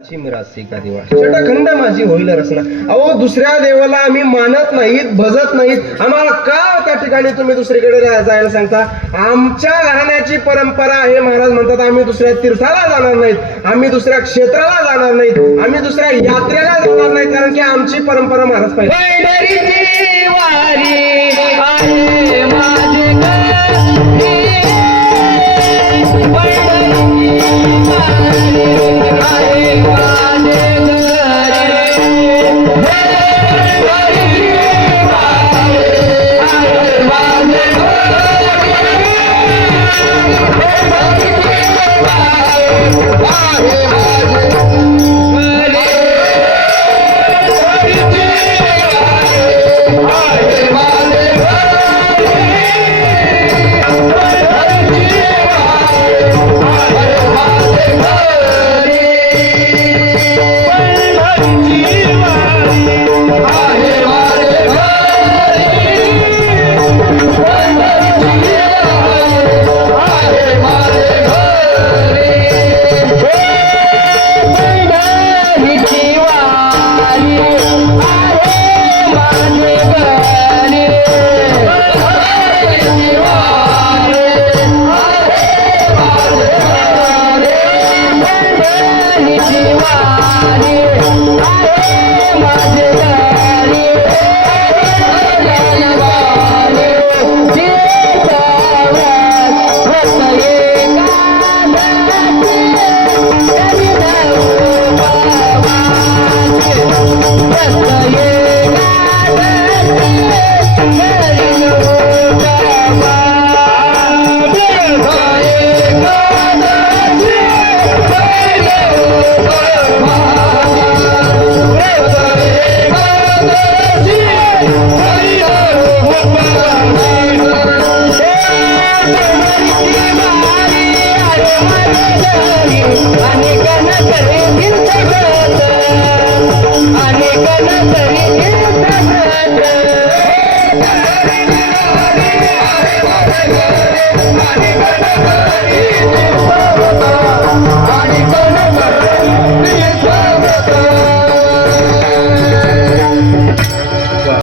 चिमरासी का दिवा छटाखंड माझी होईल रचना. अहो दुसऱ्या देवाला आम्ही मानत नाहीत, भजत नाहीत. आम्हाला का त्या ठिकाणी तुम्ही दुसरीकडे जायला सांगता? आमच्या घराण्याची परंपरा आहे. महाराज म्हणतात आम्ही दुसऱ्या तीर्थाला जाणार नाहीत, आम्ही दुसऱ्या क्षेत्राला जाणार नाहीत, आम्ही दुसऱ्या यात्रेला जाणार नाहीत, कारण की आमची परंपरा महाराज पाहिजे. अनेक